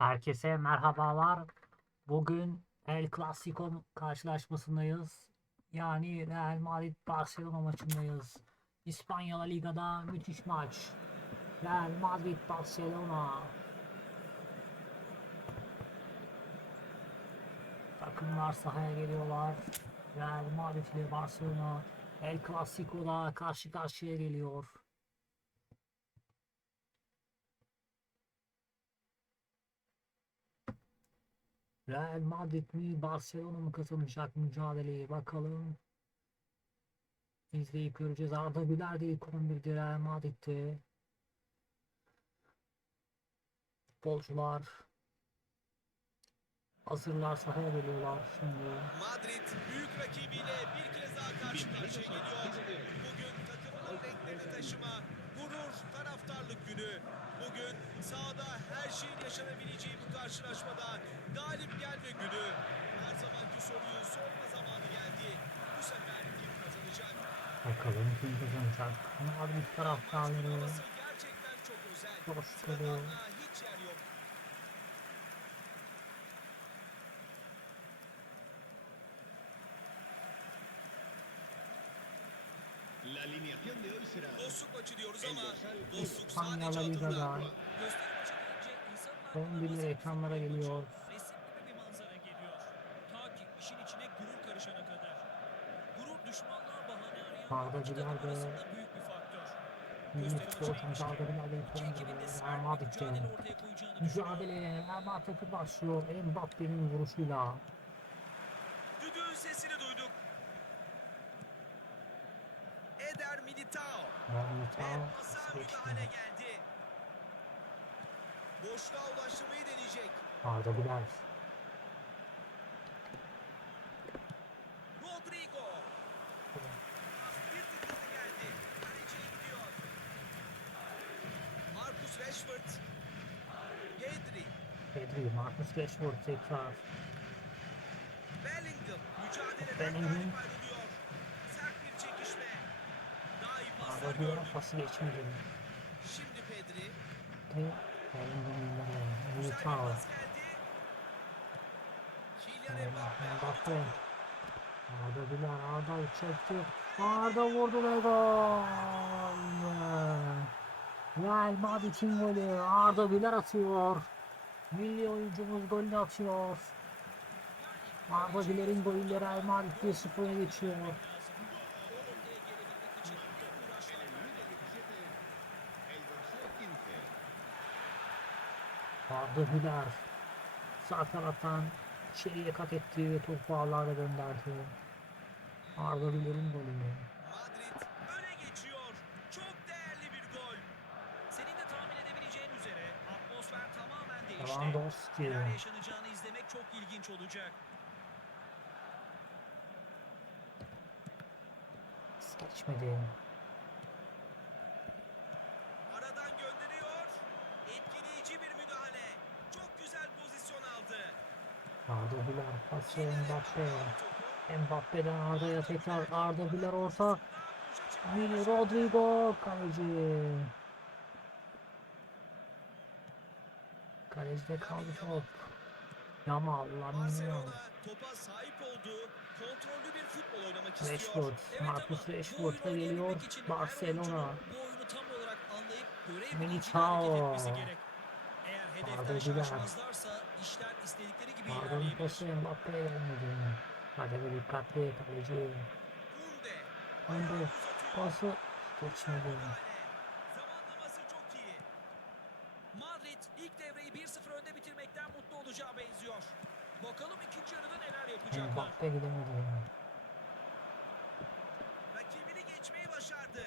Herkese merhabalar. Bugün El Clasico karşılaşmasındayız. Yani Real Madrid Barcelona maçındayız. İspanya La Liga'da müthiş maç. Real Madrid Barcelona. Takımlar sahaya geliyorlar. Real Madrid ile Barcelona El Clasico'da karşı karşıya geliyor. Real Madrid mi Barcelona mı kazanacak mücadeleyi bakalım. İzleyip göreceğiz. Arda Güler de ilk 11'de Real Madrid'de. Futbolcular hazırlar sahaya geliyorlar şimdi. Madrid büyük rakibiyle bir kez daha karşı karşıya geliyor. Bugün takımının renklerini taşıma, gurur, taraftarlık günü. Bugün sahada her şeyin yaşanabileceği bu karşılaşmada galip gelme günü. Her zamanki soruyu sorma zamanı geldi. Bu sefer kim kazanacak? Bakalım kim kazanacak. Madrid taraftarları Havası gerçekten çok özel. Coşkulu. Alineación de hoy será Dostluk maçı diyoruz ama dostluk sadece adında. Gösteri maçı deyince 11'ler basit ekranlara bir geliyor. Resimli bir manzara geliyor. Ta ki işin içine gurur karışana kadar. Gurur düşmanlığa bahane arayan Arda iki Güler takım de arasında büyük bir faktör. Milli Gösteri futbol maçı neymiş Arda ki? Güler de ilk Kim 11'de kimin de Real sert bir Madrid'de. mücadele ortaya koyacağını düşünüyor. Mücadeleye Madrid takım başlıyor. Mbappe'nin vuruşuyla. Düdüğün sesini duyduk. Militao. Militao pasa müdahale geldi. Boşluğa ulaştırmayı deneyecek. Arda Güler. Rodrigo. Bir tık hızlı geldi. Kaleciye gidiyor. Marcus Rashford. Pedri. Pedri, Marcus Rashford tekrar. Bellingham. Mücadeleden Bellingham. galip ayrılıyor. Sert bir çekişme. Daha iyi Arda paslar Güler gördük. pası geçmedi. Şimdi Pedri. Bellingham'ın ileri. Güzel bir Militao. Mbappe. Arda Güler, Arda çekti. Arda vurdu ve gol. Real Madrid'in golü. Arda Güler atıyor. Milli oyuncumuz golünü atıyor. Arda Güler'in golüyle Real Madrid 1-0'a geçiyor. el dorsal 15. Arda Güler sağ taraftan içeriye kat etti ve topu ağlarla gönderdi. Arda Güler'in golü. Madrid öne geçiyor. Çok değerli bir gol. Senin de tahmin edebileceğin üzere atmosfer tamamen değişti. Lewandowski. Neler yaşanacağını izlemek çok ilginç olacak. Geçmedi. Arda Güler pası Mbappe. Mbappe'den Arda'ya tekrar Arda Güler orta. Mini Rodrigo kaleci. Kalecide kaldı top. Yamal Lamine topa sahip olduğu kontrollü bir futbol oynamak istiyor. Rashford. Marcus Rashford da geliyor. Barcelona. Bu oyunu Arda Güler. Arda'nın pası Mbappe'ye gelmedi. Hadi be dikkatli kaleci. Uzatıyor. Pası geçmedi. Madrid ilk devreyi 1-0 önde bitirmekten mutlu olacağı benziyor. Bakalım ikinci yarıda neler yapacaklar. Mbappe gidemedi. Rakibini geçmeyi başardı.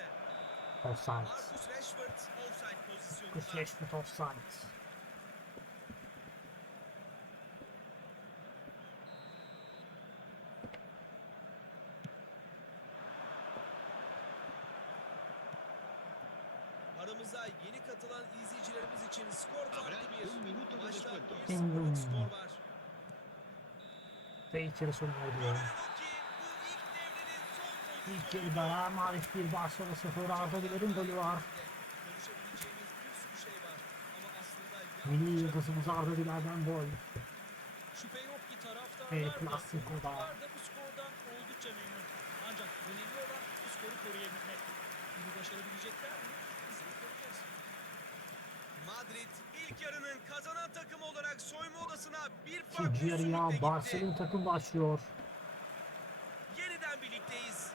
Offside. Marcus Rashford offside pozisyonunda. Marcus Rashford offside. Aramıza yeni katılan izleyicilerimiz için skor Habrá farklı bir. un minuto de Maçta descuento. 1-0'lık skor var. Ve içeri sona erdi. Görünen o ki bu ilk yarıda Madrid 1 Barcelona 0 Arda Güler'in golü var. Bir Milli yıldızımız Arda Güler'den gol. Şüphe yok ki taraftarlar futbolcular da bu skordan oldukça memnun. Ancak önemli olan bu skoru koruyabilmek. Bunu başarabilecekler mi? Madrid ilk yarının kazanan takımı olarak soyma odasına bir farklı İkinci üstünlükle yarıya gitti. Barcelona takım başlıyor. Yeniden birlikteyiz.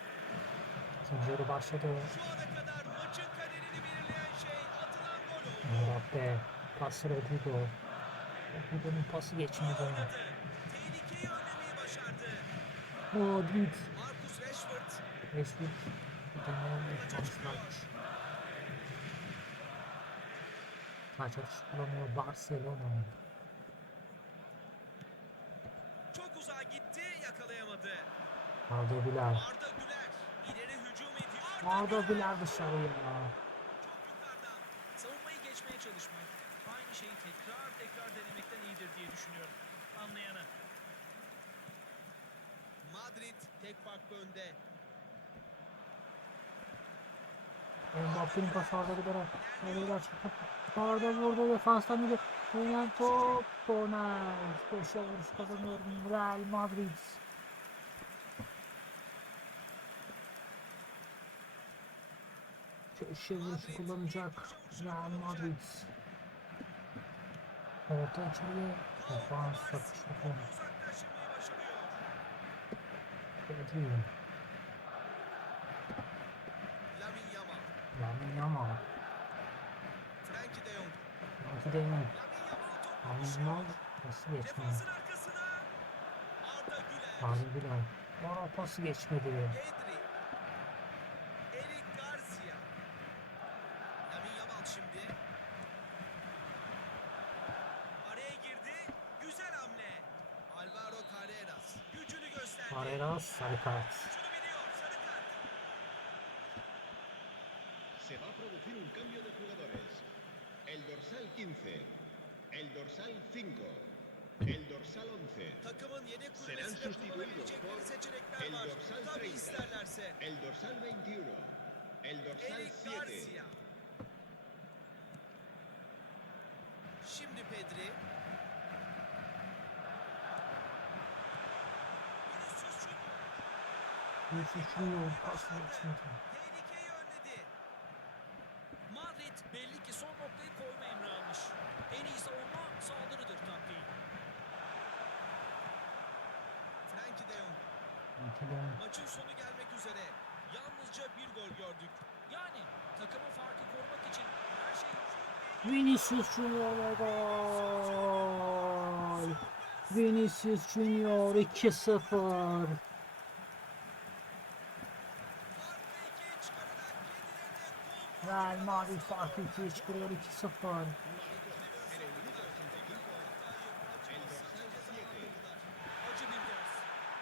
İkinci yarı başladı. Şu ana kadar maçın kaderini belirleyen şey atılan gol oldu. Mbappe. Pas Rodrigo. Rodrigo'nun pası geçmedi. oynadı. Tehlikeyi önlemeyi başardı. Madrid. Marcus Rashford Resmi. Bir tane çalışmamış. Taç atış kullanıyor Barcelona. çok uzağa gitti yakalayamadı. Arda Güler. Arda Güler ileri hücum ediyor. Arda Güler dışarıya. Çok yukarıdan. Savunmayı geçmeye çalışmak, aynı şeyi tekrar tekrar denemekten iyidir diye düşünüyorum. Anlayana. Madrid tek farklı önde. Mbappe'nin pası Arda Güler'e. Arda Güler. Arda vurdu defanstan bir. Oynayan top. Corner. Köşe vuruş kazanıyor Real Madrid. Köşe vuruşu kullanacak Real Madrid. Orta içeriye. Defans. Uzaklaştırmayı başarıyor. Pedri. Lamin Yamal. Pedri. Eric Garcia. Lamine Yamal şimdi. Araya girdi. Güzel hamle. Alvaro Carreras. Sarı kart. Se va a producir un cambio de jugadores. El dorsal 15. El dorsal 5. El dorsal 11. Takımın yedek Serán kulübesinde sustituidos kullanabilecekleri por seçenekler el var. dorsal Tabii 30. isterlerse. El dorsal 21. El dorsal Eric 7. Garcia. Şimdi Pedri. Vinicius Junior. Yusuf Junior pas geçmedi. Maçın sonu gelmek üzere. Yalnızca bir gol gördük. Yani takımın farkı korumak için her şey Vinicius Junior gol. Vinicius Junior 2-0. Farkı ikiye çıkararak kendilerine gol Real Madrid farkı 2'ye çıkarıyor 2-0. acı bir ders.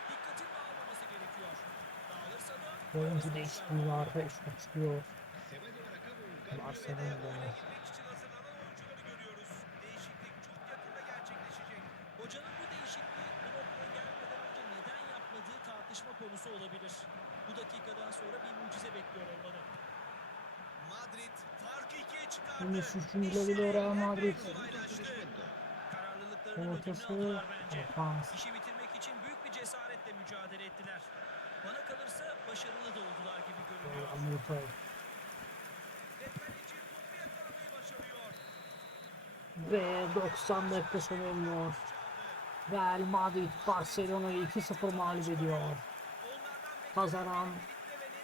Dikkatin dağılmaması gerekiyor. Dağılırsa da Oyuncu değişikliği var 5 çıkıyor. Se va a llevar a cabo un cambio de Barcelona. girmek için hazırlanan oyuncuları görüyoruz. Değişiklik çok yakında gerçekleşecek. hocanın bu değişikliği bu noktaya gelmeden önce neden yapmadığı tartışma konusu olabilir. Bu dakikadan sonra bir mucize bekliyor olmalı. Madrid farkı ikiye çıkardı. İşleri ile Real Madrid. ödülünü Ortası başarılı da oldular gibi görünüyor. Amurtay. Ve kaleci topu yakalamayı başarıyor. Ve 90 dakika sona eriyor. Real Madrid Barcelona'yı 2-0 mağlup ediyor. Kazanan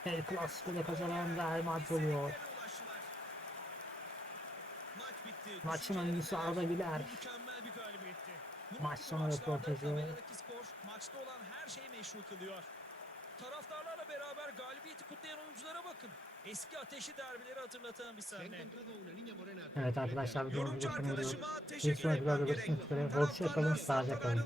El Clasico'da kazanan Real Madrid oluyor. Maçın oyuncusu. Arda Güler. Maç sonu röportajı. maçta olan her şeyi meşru kılıyor. Taraftarlarla beraber galibiyeti kutlayan oyunculara bakın. Eski ateşli derbileri hatırlatan bir sahne. Evet arkadaşlar Yorumcu arkadaşıma Bir teşekkür sonraki etmem videoda gerek. görüşmek üzere. Hoşça kalın, Taraftarlar sağlıcakla kalın.